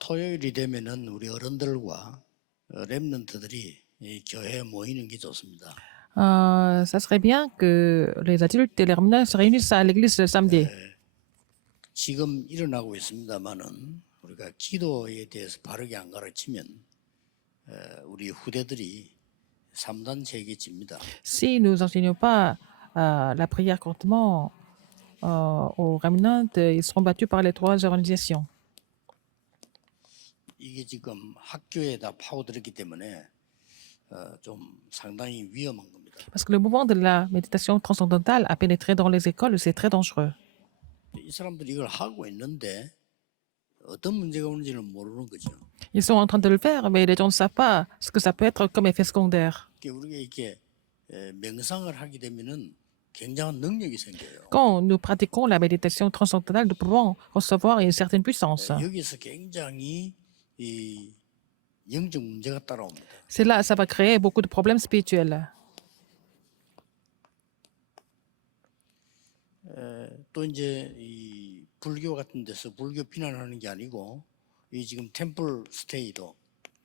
토요일이 되면은 우리 어른들과 렘넌트들이 이 교회에 모이는 게 좋습니다. Ça serait bien que les adultes et les remnants se réunissent à l'église le samedi. 지금 일어나고 있습니다만은 우리가 기도에 대해서 바르게 안 가르치면 우리 후대들이 3단 세계집니다. Si nous n'enseignons pas la prière correctement aux remnants, ils seront battus par les trois organisations. 이게 지금 학교에다 파고들었기 때문에 좀 상당히 위험한 겁니다. Parce que le mouvement de la méditation transcendantale a pénétré dans les écoles, c'est très dangereux. 이 사람들이 이걸 하고 있는데 어떤 문제가 오는지는 모르는 거죠. Ils sont en train de le faire, mais les gens ne savent pas ce que ça peut être comme effet secondaire. 우리가 이렇게 명상을 하게 되면은 굉장한 능력이 생겨요. Quand nous pratiquons la méditation transcendantale, nous pouvons recevoir une certaine puissance. 여기서 굉장히 이 영적 문제가 따라옵니다. C'est là, ça va créer beaucoup de problèmes spirituels. 또 이제 이 불교 같은 데서 불교 비난하는 게 아니고 이 지금 템플 스테이도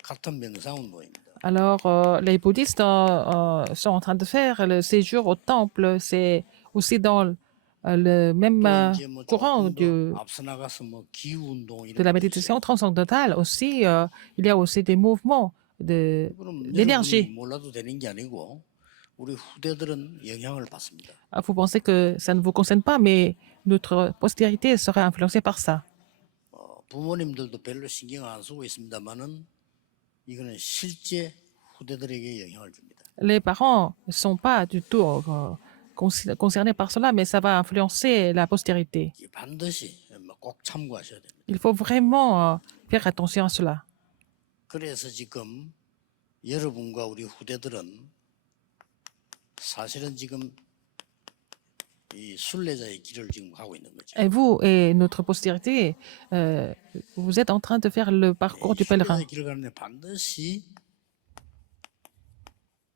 같은 명상 운동입니다. Alors, les bouddhistes sont en train de faire le séjour au temple. C'est aussi dans le même 또 이제 뭐 courant 조금 더 앞서 나가서 뭐 기후 운동 de 이런 la 것도 méditation 있어요. transcendantale. Aussi, il y a aussi des mouvements 그럼 여러분이 d'énergie. 몰라도 되는 게 아니고 우리 후대들은 영향을 받습니다. Vous pensez que ça ne vous concerne pas, mais notre postérité serait influencée par ça. 부모님들도 별로 신경 안 쓰고 있습니다만은 이거는 실제 후대들에게 영향을 줍니다. Les parents ne sont pas du tout concernés par cela, mais ça va influencer la postérité. 이게 반드시 꼭 참고하셔야 됩니다. Il faut vraiment faire attention à cela. 그래서 지금 여러분과 우리 후대들은 사실은 지금 이 순례자의 길을 지금 가고 있는 거죠. Et vous et notre postérité, vous êtes en train de faire le parcours du pèlerin. 순례자의 길을 가는데 반드시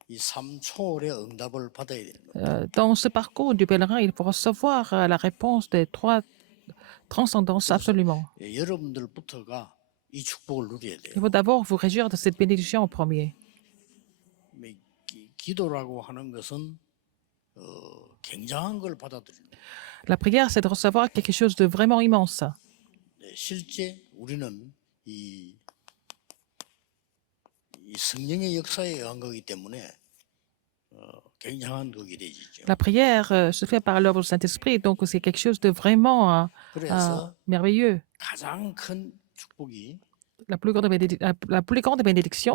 이 3초월의 응답을 받아야 되는 거예요. Dans ce parcours du pèlerin, il faut recevoir la réponse des trois transcendances absolument. 여러분들부터가 이 축복을 누려야 돼요. Il faut d'abord vous réjouir de cette bénédiction en premier. 기도라고 하는 것은 굉장한 걸 받아들이는 거예요. La prière, c'est de recevoir quelque chose de vraiment immense. 실제 우리는 이 성령의 역사에 의한 거기 때문에 굉장한 거기 되죠. La prière se fait par l'œuvre du Saint-Esprit, donc c'est quelque chose de vraiment 그래서 merveilleux. 가장 큰 축복이 La plus grande bénédiction,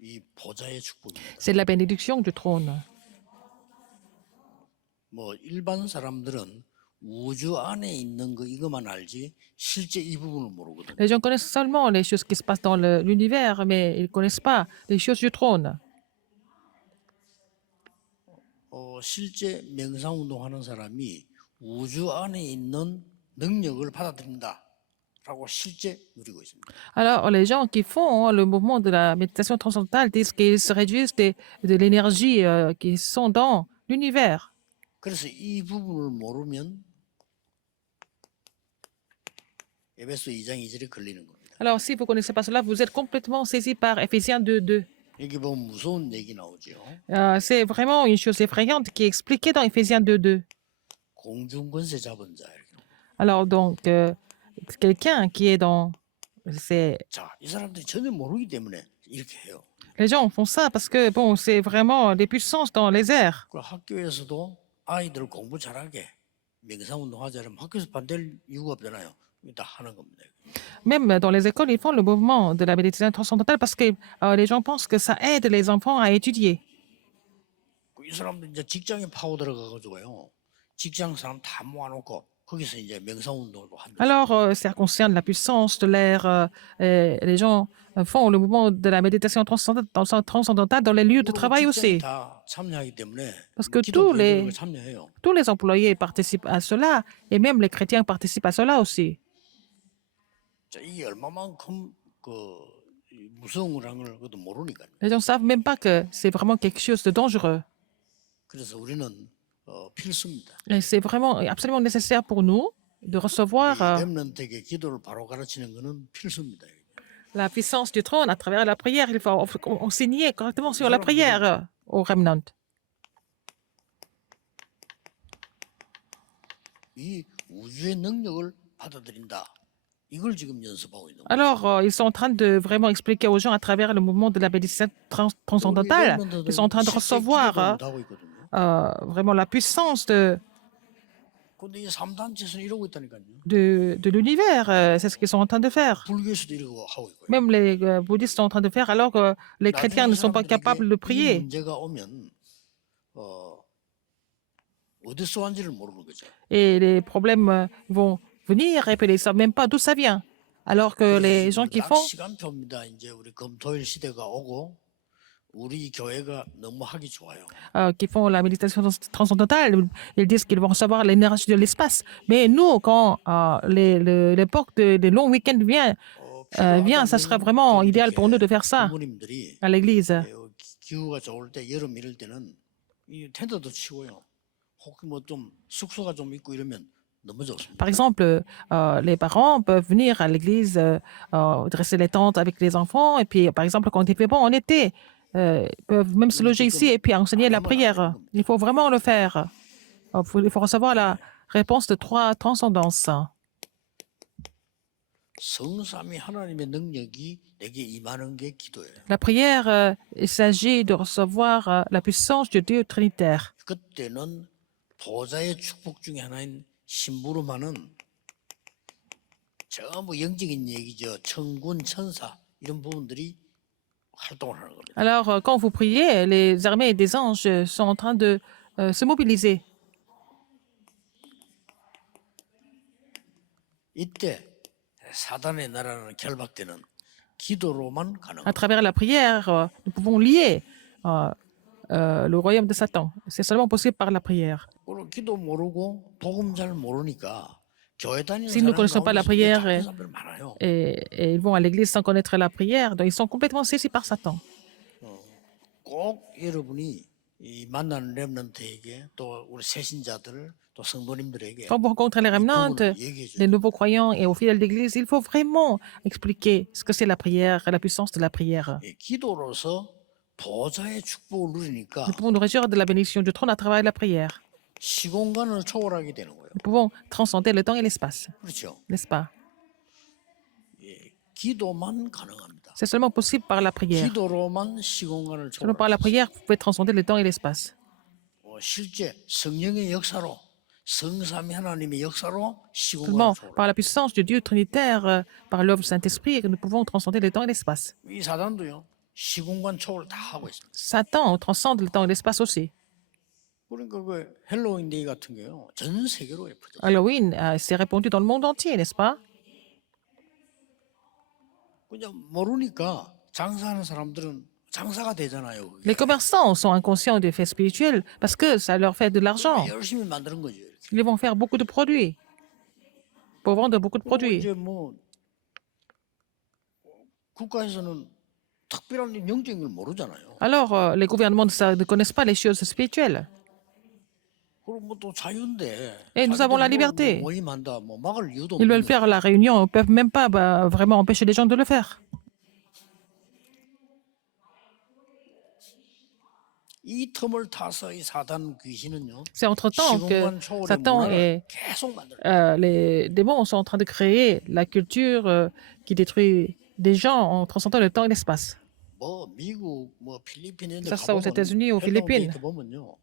이 보좌의 축복입니다. c'est la bénédiction du trône. 뭐 일반 사람들은 우주 안에 있는 거 이것만 알지 실제 이 부분을 모르거든요. Les gens connaissent seulement les choses qui se passent dans l'univers, mais ils ne connaissent pas les choses du trône. 실제 명상 운동하는 사람이 우주 안에 있는 능력을 받아들인다라고 실제 누리고 있습니다. Alors, les gens qui font le mouvement de la méditation transcendantale disent qu'ils se réjouissent de l'énergie qui sont dans l'univers. 그래서 이 부분을 모르면 에베소 2장 2절에 걸리는 겁니다. Alors, si vous ne connaissez pas cela, vous êtes complètement saisi par Éphésiens 2:2. 여기 보면 무서운 얘기 나오죠. C'est vraiment une chose effrayante qui est expliquée dans Éphésiens 2:2. 공중 권세 잡은 자 이렇게. Alors, donc, quelqu'un qui est dans... 자, 이 사람들이 전혀 모르기 때문에 이렇게 해요. Les gens font ça parce que, bon, c'est vraiment des puissances dans les airs. 그 학교에서도 아이들 공부 잘하게 명상 운동하자 그러면 학교에서 반대할 이유가 없잖아요. 다 하는 겁니다. Même dans les écoles, ils font le mouvement de la méditation transcendantale parce que les gens pensent que ça aide les enfants à étudier. 이 사람들 이제 직장에 파고 들어가가지고요. 직장 사람 다 모아놓고 거기서 이제 명상 운동도 한다. Alors, ça concerne la puissance de l'air. Les gens font le mouvement de la méditation transcendantale dans les lieux de travail aussi. 다 참여하기 때문에 Parce que 기도 tous les, 교육을 참여해요. tous les employés participent à cela et même les chrétiens participent à cela aussi. 자, 이게 얼마만큼 무서운 거라는 걸 그것도 모르니까요. Les gens ne savent même pas que c'est vraiment quelque chose de dangereux. 그래서 우리는 필수입니다. Et c'est vraiment absolument nécessaire pour nous de recevoir 이 렘넌트에게 기도를 바로 가르치는 것은 필수입니다. la puissance du trône à travers la prière. Il faut enseigner correctement sur la prière au remnant. 이 우주의 능력을 받아들인다. 이걸 지금 연습하고 있는 거예요. Alors, ils sont en train de vraiment expliquer aux gens à travers le mouvement de la bénédiction 우리 transcendantale. 렘넌트들은 Ils sont en train de 쉽게 recevoir 기도도 못하고 있거든요. vraiment la puissance 근데 이 3단체에서는 이러고 있다니까요. de l'univers. C'est ce qu'ils sont en train de faire. 불교에서도 이러고 하고 있고요. Même les bouddhistes sont en train de faire alors que les chrétiens 나중에 ne sont pas capables de 사람들에게 이 prier. 문제가 오면 어디서 왔는지를 모르는 거죠. Et les problèmes vont venir et puis ils ne savent même pas d'où ça vient. Alors que les gens qui 딱 font, 시간표입니다. 이제 우리 금토일 시대가 오고 우리 교회가 너무 하기 좋아요. qui font la méditation transcendantale, ils disent qu'ils vont recevoir l'énergie de l'espace. Mais nous, quand l'époque des longs week-ends vient, ça sera vraiment idéal pour nous de faire ça 부모님들이 à l'église. 기후가 좋을 때 여름 이럴 때는 이 텐트도 치고요. 혹시 뭐 좀 숙소가 좀 있고 이러면 너무 좋습니다. Par exemple, les parents peuvent venir à l'église, dresser les tentes avec les enfants. Et puis, par exemple, quand il fait bon en été, ils peuvent même se loger ici et puis enseigner la prière. Il faut vraiment le faire. Il faut recevoir la réponse de 3 transcendances. 성삼위 하나님의 능력이 내게 임하는 게 기도예요. La prière, il s'agit de recevoir la puissance de Dieu trinitaire. 그때는 보좌의 축복 중에 하나인 심부름하는 전부 영적인 얘기죠. 천군, 천사 이런 부분들이 활동을 하는 겁니다. Alors, quand vous priez, les armées des anges sont en train de se mobiliser. 이때 사단의 나라는 결박되는 기도로만 À 가능합니다. travers la prière, nous pouvons lier le royaume de Satan. C'est seulement possible par la prière. 그리고 기도 모르고 복음 잘 모르니까 교회 다니는 Si nous ne connaissons pas la 가운데서 prière 잡힌 사람들 많아요. et ils vont à l'église sans connaître la prière, donc ils sont complètement saisis par Satan. 꼭 여러분이 이 만나는 렘넌트에게 또 우리 새신자들 또 성도님들에게 Quand vous rencontrez les remnants, 부분을 얘기해 les 줘요. nouveaux croyants et aux fidèles d'église, il faut vraiment expliquer ce que c'est la prière, la puissance de la prière. 기도로서 보좌의 축복을 누리니까 Nous pouvons nous réjouir de la bénédiction du trône à travers la prière. 시공간을 초월하게 되는 거예요. Nous pouvons transcender le temps et l'espace, 그렇죠? n'est-ce pas? 기도만 가능합니다. C'est seulement possible par la prière. 기도로만 시공간을 Seulement par 초월할 la 수 있어요. prière, vous pouvez transcender le temps et l'espace. 실제 성령의 역사로 성삼위 하나님의 역사로 시공간을 Seulement 초월해요. par la puissance de Dieu trinitaire, par l'œuvre du Saint-Esprit, que nous pouvons transcender le temps et l'espace. 이 사단도요. 시공간 초월 다 하고 있습니다. Satan transcende le temps et l'espace aussi. 그러니까 그 헬로윈 데이 같은 게요. 전 세계로 퍼져. Halloween s'est répandu dans le monde entier, n'est-ce pas? 그냥 모르니까 장사하는 사람들은 장사가 되잖아요. 그게. Les commerçants sont inconscients des faits spirituels parce que ça leur fait de l'argent. 열심히 만드는 거죠. 이렇게. Ils vont faire beaucoup de produits pour vendre beaucoup de 그리고 produits. 이제 뭐 국가에서는 특별한 영적인 걸 모르잖아요. Alors, les gouvernements ne connaissent pas les choses spirituelles. 그리고 뭐 또 자유인데. Et nous avons la liberté. 모임한다. 뭐 막을 이유도 Ils veulent 없는 faire la réunion, ils ne peuvent même pas vraiment empêcher les gens de le faire. 이 틈을 타서 이 사단 귀신은요. C'est entre-temps que 시공간 초월의 Satan 문화를 et 계속 만들어요. les démons sont en train de créer la culture qui détruit des gens en transcendant le temps et l'espace. 뭐 미국, 뭐 필리핀 이런 데 Ça, aux 가보면 États-Unis, aux 헬로윈 Philippines. 데이트 보면요.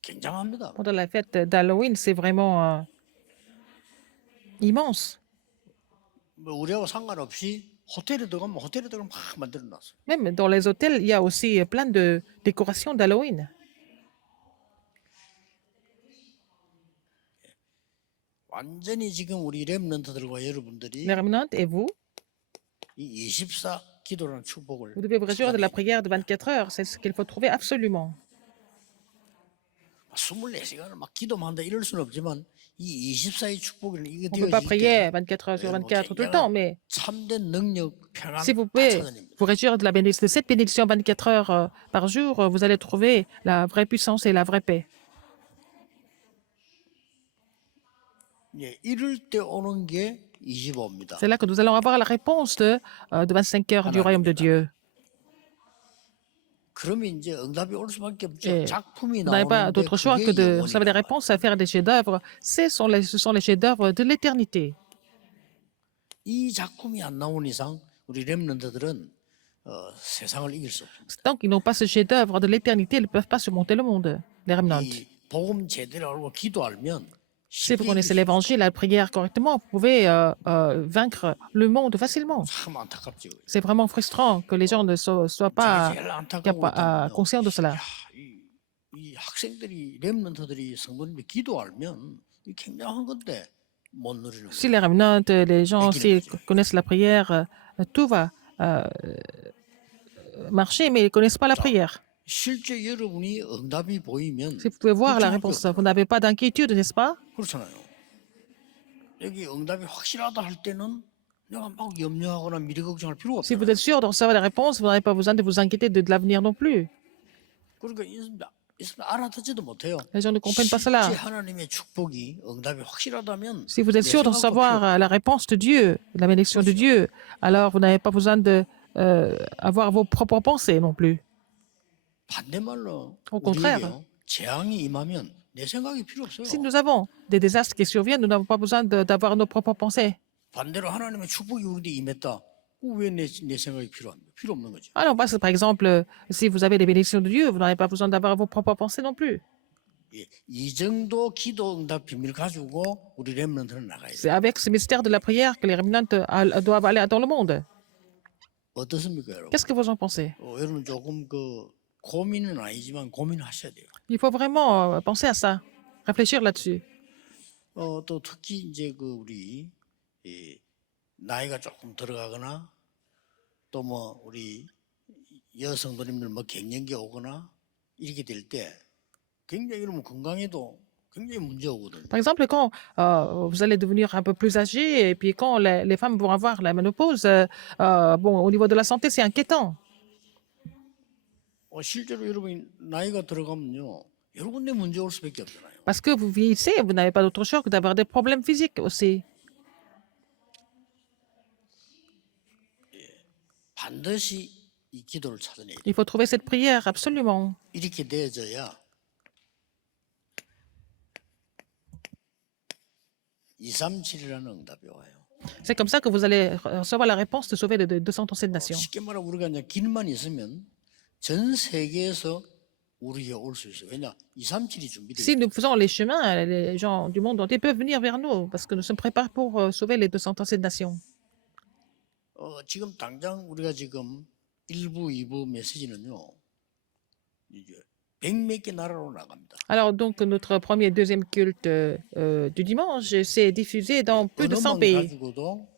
굉장합니다. Pendant la fête d'Halloween, c'est vraiment immense. 뭐 우리하고 상관없이 호텔에 들어가면 호텔에 들어가면 막 만들어 놨어요. Même dans les hôtels, il y a aussi plein de décorations d'Halloween. 완전히 지금 우리 렘넌트들과 여러분들이 Les remnants et vous, 이 24 기도라는 축복을 vous devez vous réjouir de la prière de 24 heures. C'est ce qu'il faut trouver absolument. 24시간을 막 기도만 한다 이럴 수는 없지만 이 24의 축복이라는 이게 On ne peut pas 되어질 prier 때 24 heures sur 뭐 24 tout le temps, mais 참된 능력, 평안 si vous 다 pouvez 찾아냅니다. vous réjouir de cette bénédiction 24 heures par jour, vous allez trouver la vraie puissance et la vraie paix. 예, 이럴 때 오는 게 25입니다. C'est là que nous allons avoir la réponse de 25 heures du royaume de 하나님의 나라. Dieu. 그러면 이제 응답이 올 수밖에 없죠. Et 작품이 vous n'avez pas 나오는데 d'autre choix que 그게 de recevoir des 영원이란 말이에요. réponses à faire des chefs-d'œuvre. Ce sont les chefs-d'œuvre de l'éternité. 이 작품이 안 나온 이상 우리 렘넌트들은 세상을 이길 수 없습니다. Tant qu'ils n'ont pas ce chef-d'œuvre de l'éternité, ils ne peuvent pas surmonter le monde, les remnants. 이 복음 제대로 알고 기도 알면 Si vous 쉽게 이길 connaissez 수 있어요. l'évangile, la prière correctement, vous pouvez vaincre le monde facilement. 참 안타깝지. C'est vraiment frustrant que les gens ne soient 제가 pas 제일 안타까운 거 있다면요. conscients de cela. 야, 이 학생들이 렘넌트들이 성도님이 기도 알면 이 굉장한 건데 못 누리는 Si 거예요. les remnants, les gens, s'ils connaissent la prière, tout va marcher, mais ils ne connaissent pas la prière. 실제 여러분이 응답이 보이면 Si vous pouvez voir la 걱정할 게 réponse, 없어요. vous n'avez pas d'inquiétude, n'est-ce pas? 그렇잖아요. 여기 응답이 확실하다 할 때는 내가 막 염려하거나 미래 걱정할 필요가 Si vous 없어요. êtes sûr de recevoir la réponse, vous n'avez pas besoin de vous inquiéter de l'avenir non plus. 그러니까 있으면 알아듣지도 못해요. Les gens ne comprennent pas 실제 cela. 하나님의 축복이 응답이 확실하다면 Si vous êtes sûr de 내 생각도 필요 recevoir 없어요. la réponse de Dieu, la bénédiction de Dieu, alors vous n'avez pas besoin de avoir vos propres pensées non plus. 반대말로 Au contraire. 우리에게 재앙이 임하면 내 생각이 필요 없어요. Si nous avons des désastres qui surviennent, nous n'avons pas besoin d'avoir nos propres pensées. 반대로 하나님의 축복이 우리한테 임했다. 왜 내 생각이 필요합니까? 필요 없는 거죠. Alors, parce que, par exemple, si vous avez les bénédictions de Dieu, vous n'avez pas besoin d'avoir vos propres pensées non plus. 예, 이 정도 기도 응답 비밀 가지고 우리 렘넌트는 나가야 C'est 돼요. avec ce mystère de la prière que les remnants doivent aller dans le monde. 어떻습니까, 여러분? Qu'est-ce que vous en pensez? 여러분 조금 고민은 아니지만 고민하셔야 돼요. Il faut vraiment penser à ça, réfléchir là-dessus. 또 특히 이제 우리 나이가 조금 들어가거나 또 우리 여성도님들 갱년기 오거나 이렇게 될 때 굉장히 이러면 건강에도 굉장히 문제 오거든요. Par exemple, quand vous allez devenir un peu plus âgé et puis quand les femmes vont avoir la ménopause, bon, au niveau de la santé, c'est inquiétant. 실제로 여러분이 나이가 들어가면요 여러 군데 문제 올 수밖에 없잖아요. Parce que vous vieillissez, vous n'avez pas d'autre choix que d'avoir des problèmes physiques aussi. 반드시 이 기도를 찾아내야 돼요. Il faut trouver cette prière, absolument. 이렇게 되어져야 237이라는 응답이 와요. C'est comme ça que vous allez recevoir la réponse de sauver les 237 nations. 쉽게 말하면 우리가 이제 길만 있으면 전 세계에서 우리에게 올 수 있어요. 왜냐? 237이 준비되어 Si 있어요. nous faisons les chemins, les gens du monde entier peuvent venir vers nous parce que nous sommes préparés pour sauver les 237 nations. 지금 당장 우리가 지금 1부, 2부 메시지는요. 이제 100몇 개 나라로 나갑니다. Alors donc notre premier et deuxième culte du dimanche, c'est diffusé dans plus de 100 언어만 pays. 가지고도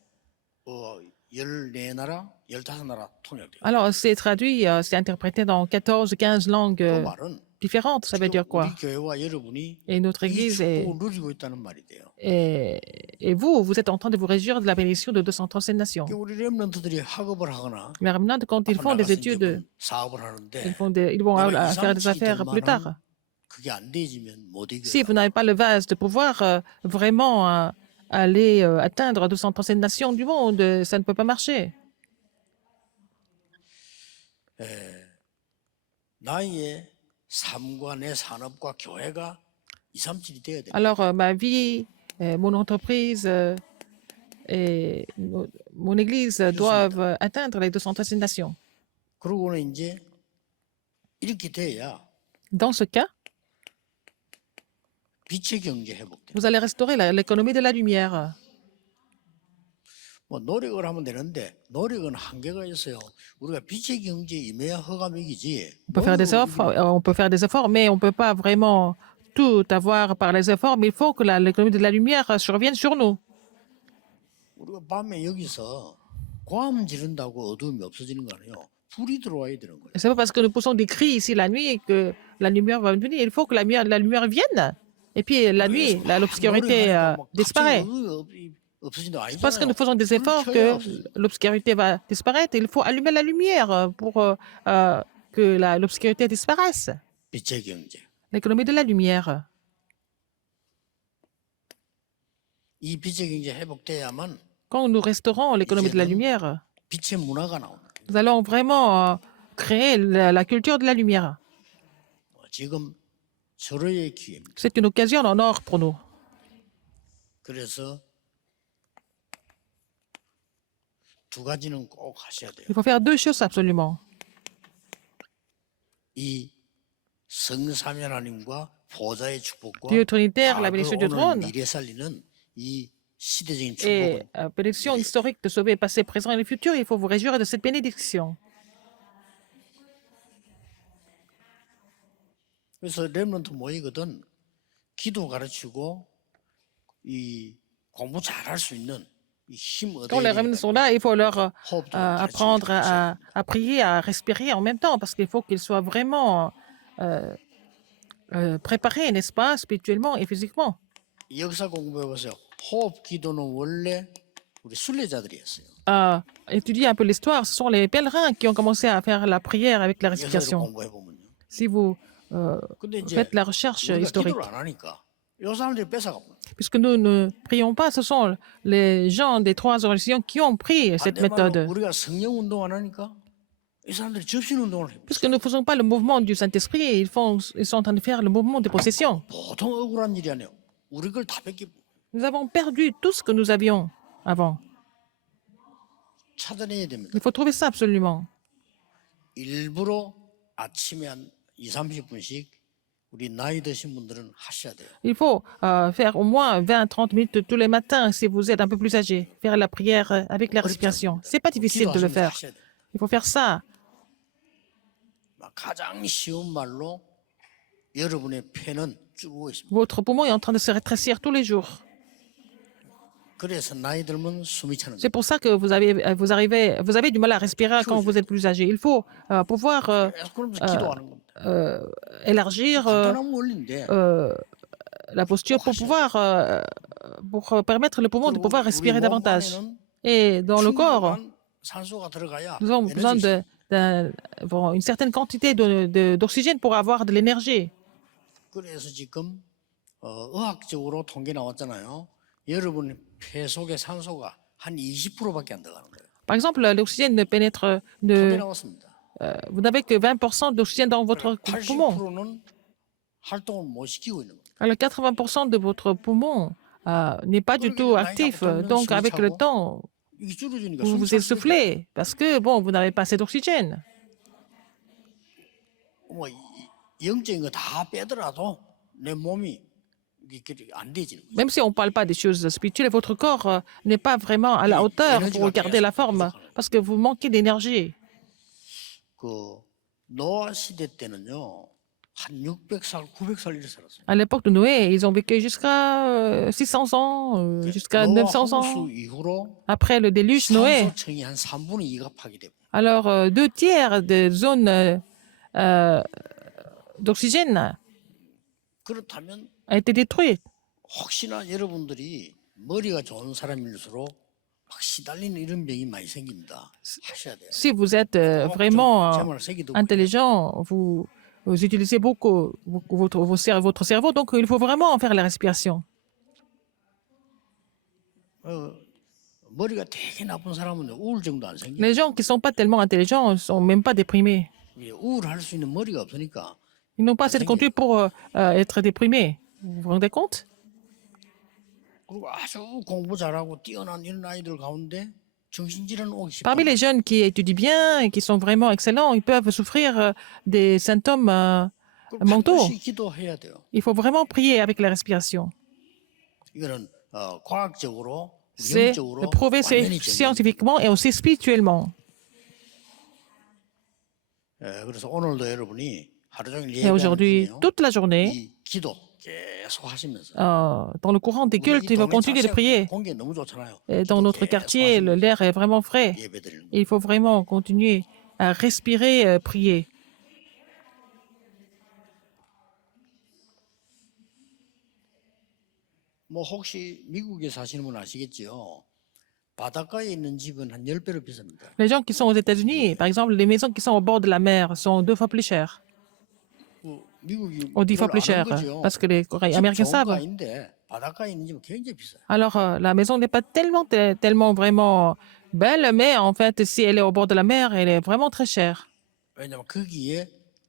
14나라, 15나라 통역돼요. Alors c'est traduit, c'est interprété dans 14, 15 langues 그 말은 différentes. Ça veut 지금 dire quoi? 우리 교회와 여러분이 Et notre 이 église est, 축복을 누리고 있다는 말이 돼요. et vous, vous êtes en train de vous réjouir de la bénédiction de 237 nations. 그러니까 우리 렘넌트들이 학업을 하거나 Les remnants, quand ils 앞으로 font des 나가서 이제 études, 사업을 하는데 ils vont 내가 faire des 237이 affaires 될 plus tard. 만한 그게 안 되지면 못 이겨요. Si vous n'avez pas le vase de pouvoir vraiment aller atteindre 237 nations du monde, ça ne peut pas marcher. 나의 삶과 내 산업과 교회가 237이 돼야 돼요. Alors, ma vie, mon entreprise et mon église doivent atteindre les 237 nations. 그러고는 이제 이렇게 돼야 Dans ce cas, 빛의 경제 회복돼. vous allez restaurer l'économie de la lumière. 뭐 노력을 하면 되는데 노력은 한계가 있어요. 우리가 빛의 경제에 임해야 허감이기지. On peut faire des efforts, mais on ne peut pas vraiment tout avoir par les efforts, mais il faut que l'économie de la lumière survienne sur nous. 우리가 밤에 여기서 고함 지른다고 어두움이 없어지는 거 아니에요. 불이 들어와야 되는 거예요. Et c'est pas parce que nous poussons des cris ici la nuit que la lumière va venir. Il faut que la lumière vienne. Et puis la nuit, l'obscurité disparaît. C'est parce que nous faisons des efforts que l'obscurité va disparaître. Il faut allumer la lumière pour que l'obscurité disparaisse. 빛의 경제. L'économie de la lumière. 이 빛의 경제 회복돼야만 Quand nous restaurons l'économie de la 이제는 lumière, 빛의 문화가 나옵니다. nous allons vraiment créer la culture de la lumière. 지금 절호의 기회입니다. C'est une occasion en or pour nous. 그래서 두 가지는 꼭 하셔야 돼요. Il faut faire deux choses absolument. 이 성삼위 하나님과 보좌의 축복과 Dieu trinitaire, la 과거, bénédiction du 오늘, trône 미래 살리는 이 시대적인 et 축복은 bénédiction historique de sauver passé, présent et le futur. Il faut vous réjouir de cette bénédiction. 그래서 렘넌트 모이거든 기도 가르치고 이 공부 잘할 수 있는 이 힘 Quand les 얻어야 remnants 되기 sont 때문에 là, il faut leur 호흡도 apprendre 가르치고 à prier, à respirer en même temps, parce qu'il faut qu'ils soient vraiment préparés, n'est-ce pas, spirituellement et physiquement. 역사 공부해 보세요. 호흡 기도는 원래 우리 순례자들이었어요. Étudiez un peu l'histoire. Ce sont les pèlerins qui ont commencé à faire la prière avec la 역사를 respiration. 공부해 보면요. Si vous 근데 이제 faites la recherche 우리가 historique, 기도를 안 하니까 이 사람들이 뺏어가 버려. puisque nous ne prions pas, ce sont les gens des trois religions qui ont pris cette 반대말로 méthode. 우리가 성령 운동 안 하니까 이 사람들이 접신 운동을 해요. Puisque nous ne faisons pas le mouvement du Saint-Esprit, ils sont en train de faire le mouvement de possession. 보통 억울한 일이 아니에요. 우리 걸 다 뺏기 Nous avons perdu tout ce que nous avions avant. 찾아내야 됩니다. Il faut trouver ça absolument. 일부러 아침에 한 2, 30분씩 우리 나이 드신 분들은 하셔야 돼요. Il faut faire au moins 20-30 minutes tous les matins si vous êtes un peu plus âgé. Faire la prière avec la respiration. C'est pas difficile de le 기도하시면서 faire. 하셔야 돼요. Il faut faire ça. 가장 쉬운 말로 여러분의 폐는 줄고 있습니다. Votre poumon est en train de se rétrécir tous les jours. 그래서 나이 들면 숨이 차는 C'est 거예요. pour ça que vous avez du mal à respirer quand vous êtes plus âgé. Il faut pouvoir 그러면서 기도하는 겁니다. élargir 간단한 원리인데 la posture pour pouvoir pour permettre le poumon de pouvoir respirer davantage. Et dans le corps, 충분한 산소가 들어가야 nous avons besoin 에너지 bon, une certaine quantité d'oxygène pour avoir de l'énergie. 그래서 지금 의학적으로 통계 나왔잖아요. 여러분 폐 속에 산소가 한 20%밖에 안 들어가는 거예요. Par exemple, l'oxygène ne pénètre, 통계 나왔습니다. vous n'avez que 20% d'oxygène dans votre poumon. 80%는 활동을 못 시키고 있는 거예요. Alors 80% de votre poumon n'est pas du tout actif. Donc avec le temps, 이게 줄어드니까 vous 숨 vous 찰 수밖에 essoufflez parce que bon, vous n'avez pas assez d'oxygène. 뭐 영적인 거 다 빼더라도 내 몸이 이게 안 되지는 거예요. Même si on ne parle pas des choses spirituelles, votre corps n'est pas vraiment à la hauteur pour garder la forme parce que vous manquez d'énergie. 그 노아 시대 때는요 한 600살, 900살 이렇게 살았어요. À l'époque de Noé, ils ont vécu jusqu'à 600 ans, jusqu'à 900 ans. 홍수 이후로 Après le déluge, Noé, 산소청이 한 3분의 2가 파괴되고 alors 2 tiers des zones d'oxygène 그렇다면 a été détruite. 혹시나 여러분들이 머리가 좋은 사람일수록 막 시달리는 이런 병이 많이 생깁니다. 하셔야 돼요. Si vous êtes 꼭 vraiment 좀 제말 새기도 intelligent, vous utilisez beaucoup votre cerveau, donc il faut vraiment faire la respiration. 머리가 되게 나쁜 사람은 우울증도 안 생겨요. Les gens qui ne sont pas tellement intelligents ne sont même pas déprimés. 우울할 수 있는 머리가 없으니까 Ils n'ont pas cette conduite pour être déprimés. Vous vous rendez compte? 그리고 아주 공부 잘하고 뛰어난 이런 아이들 가운데 정신질환 오기 쉽다. Parmi les jeunes qui étudient bien et qui sont vraiment excellents, ils peuvent souffrir des symptômes mentaux. 반드시 기도해야 돼요. Il faut vraiment prier avec la respiration. 이거는 과학적으로 C'est 영적으로 prouvé 완전히 scientifiquement et aussi spirituellement. 그래서 오늘도 여러분이 하루 종일 Et aujourd'hui, 예배하는 toute la journée, 이 기도 계속 하시면서 dans le courant des cultes, il faut continuer de prier. 공기 너무 좋잖아요. Et dans 기도 notre 계속 quartier, 하시면서 l'air est vraiment frais. 예배드리는 거. Il faut vraiment continuer à respirer, prier. 뭐 혹시 미국에 사시는 분 아시겠지요? 바닷가에 있는 집은 한 10배로 비쌉니다. Les gens qui sont aux États-Unis, par exemple, les maisons qui sont au bord de la mer sont 2 fois plus chères, 미국이 ou 10 fois 그걸 plus 아는 chères, 거죠. parce que les 집 Américains 좋은 savent. 가인데 바닷가에 있는 집은 굉장히 비싸요. Alors, la maison n'est pas tellement vraiment belle, mais en fait, si elle est au bord de la mer, elle est vraiment très chère. 왜냐하면 거기에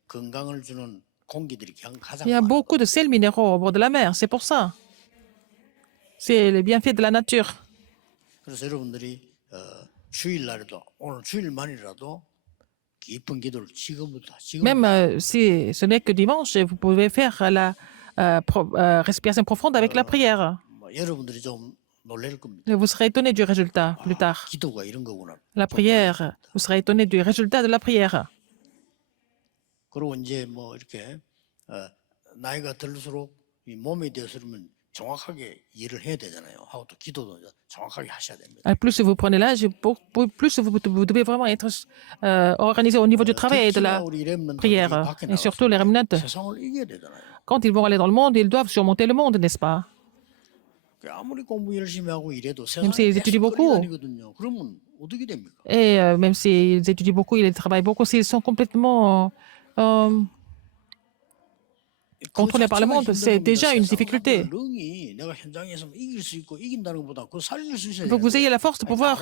건강을 주는 공기들이 Il 가장 y a 많아요. beaucoup de sels minéraux au bord de la mer, c'est pour ça. C'est les bienfaits de la nature. 그래서 여러분들이 주일날에도 오늘 주일만이라도 깊은 기도를 지금부터 Même si ce n'est que dimanche, vous pouvez faire la respiration profonde avec la prière. 뭐 여러분들이 좀 놀랄 겁니다. Et vous serez étonné du résultat plus tard. 기도가 이런 거구나. La prière, vous serez étonné du résultat de la prière. 그리고 이제 뭐 이렇게 나이가 들수록 이 몸에 대해서 그러면 정확하게 일을 해야 되잖아요. 하고 또 기도도 정확하게 하셔야 됩니다. Plus vous prenez l'âge, plus vous devez vraiment être organisé au niveau du travail et de 특히나 la 우리 렘넌트들이 prière. 밖에 Et surtout les 나가서 remnants. 세상을 이겨야 되잖아요. Quand ils vont aller dans le monde, ils doivent surmonter le monde, n'est-ce pas? 아무리 공부 열심히 하고 이래도 Même 세상에 s'ils étudient 계속 beaucoup. 끌려다니거든요. 그러면 어떻게 됩니까? Et même s'ils étudient beaucoup, ils travaillent beaucoup, s'ils sont complètement contrôlés par le monde, c'est déjà une difficulté. 능이 내가 현장에서 이길 수 있고 이긴다는 것보다 그 살릴 수 있어야 Il faut que vous ayez la force de pouvoir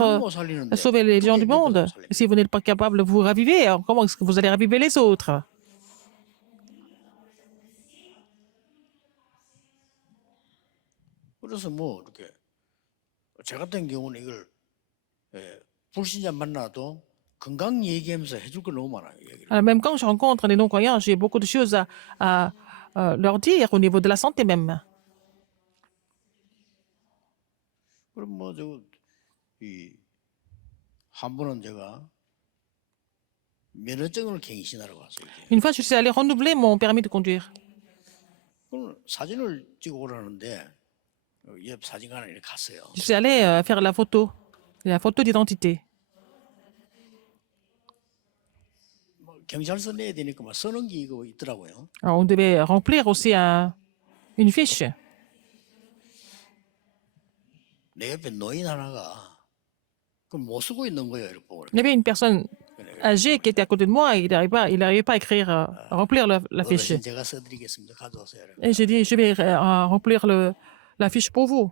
sauver les gens du monde. Et si vous n'êtes pas capable de vous raviver, alors comment est-ce que vous allez raviver les autres? 그래서 뭐 이렇게 저 같은 경우는 이걸 불신자 만나도 건강 얘기하면서 해줄 거 너무 많아요. 얘기를. Alors, même quand je rencontre des non-croyants, j'ai beaucoup de choses à leur dire au niveau de la santé même. 그럼 뭐저이한 번은 제가 면허증을 갱신하러 갔어요. 이렇게. Une fois, je suis allé renouveler mon permis de conduire. 그럼 사진을 찍어 오라는데 옆 사진관에 이렇게 갔어요. Je suis allé faire la photo d'identité. 뭐 경찰서 내야 되니까 막 쓰는 게 이거 있더라고요. Alors, on devait remplir aussi une fiche. 내 옆에 노인 하나가 그걸 못 쓰고 있는 거예요. 이렇게 보고. Il y avait une personne âgée qui était à côté de moi et il n'arrivait pas à écrire, à remplir la fiche. 어르신 제가 써드리겠습니다. 가져오세요. Et j'ai dit, je vais remplir la fiche pour vous.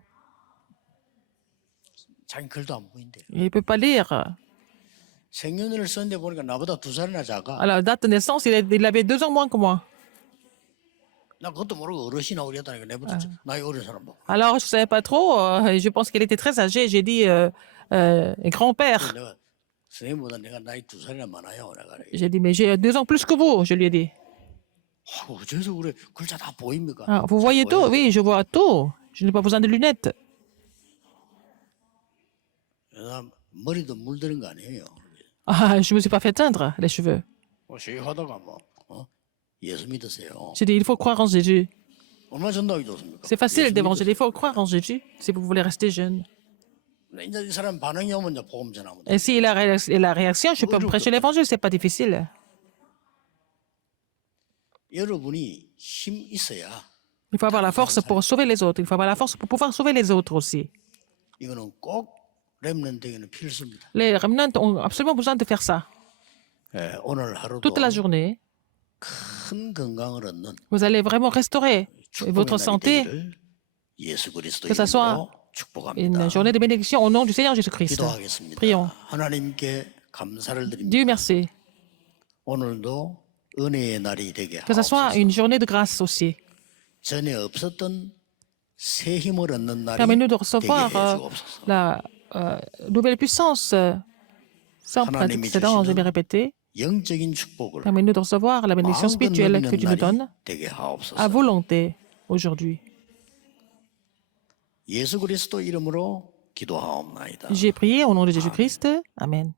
자기 글도 안 보인대요. Il ne peut pas lire. 생년월일 썼는데 보니까 나보다 2살이나 작아. À la date de naissance, il avait 2 ans moins que moi. 나 그것도 모르고 어르신하고 이랬다니까 내보다 나이 어린 사람 보고. Alors, je ne savais pas trop. Je pense qu'elle était très âgée. J'ai dit grand-père. 내가 선생님보다 내가 나이 2살이나 많아요. 내가 그래. J'ai dit, mais j'ai 2 ans plus que vous, je lui ai dit. 어째서 그래? 글자 다 보입니까? Ah, vous voyez tout? Oui, je vois tout. Je n'ai pas besoin de lunettes. 나 머리도 물드는 거 아니에요. Ah, je ne me suis pas fait teindre les cheveux. 하다가 뭐 예수 믿으세요. J'ai dit, il faut croire en Jésus. 얼마나 전도하기 좋습니까? C'est facile 예수 d'évangéliser. Il faut croire en Jésus si vous voulez rester jeune. 믿으세요. 이제 이 사람 반응이 오면 이제 복음 전하면 돼. Et si la réaction, je peux prêcher l'évangile. C'est pas difficile. 여러분이 힘 있어야 Il faut avoir la force pour sauver les autres. Il faut avoir la force pour pouvoir sauver les autres aussi. 이거는 꼭 렘넌트에게는 필수입니다. Les remnants ont absolument besoin de faire ça. 오늘 하루도 Toute la journée, 큰 건강을 얻는 vous allez vraiment restaurer votre 축복의 santé, 날이 되기를 예수 그리스도 que ça soit 이름으로 축복합니다. une journée de bénédiction au nom du Seigneur Jésus-Christ. 기도하겠습니다. Prions. 하나님께 감사를 드립니다. Dieu merci. 오늘도 은혜의 날이 되게 Que ça soit 하옵소서. une journée de grâce aussi. 전에 없었던 새 힘을 얻는 날이 Permets-nous de 되게 recevoir 해주옵소서. la nouvelle puissance sans précédent, je vais répéter. 영적인 축복을 Permets-nous de recevoir la bénédiction 마음껏 spirituelle que 누리는 tu nous 날이 donnes 되게 à 하옵소서. volonté aujourd'hui. 예수 그리스도 이름으로 기도하옵나이다. J'ai prié au nom de Jésus-Christ. Amen.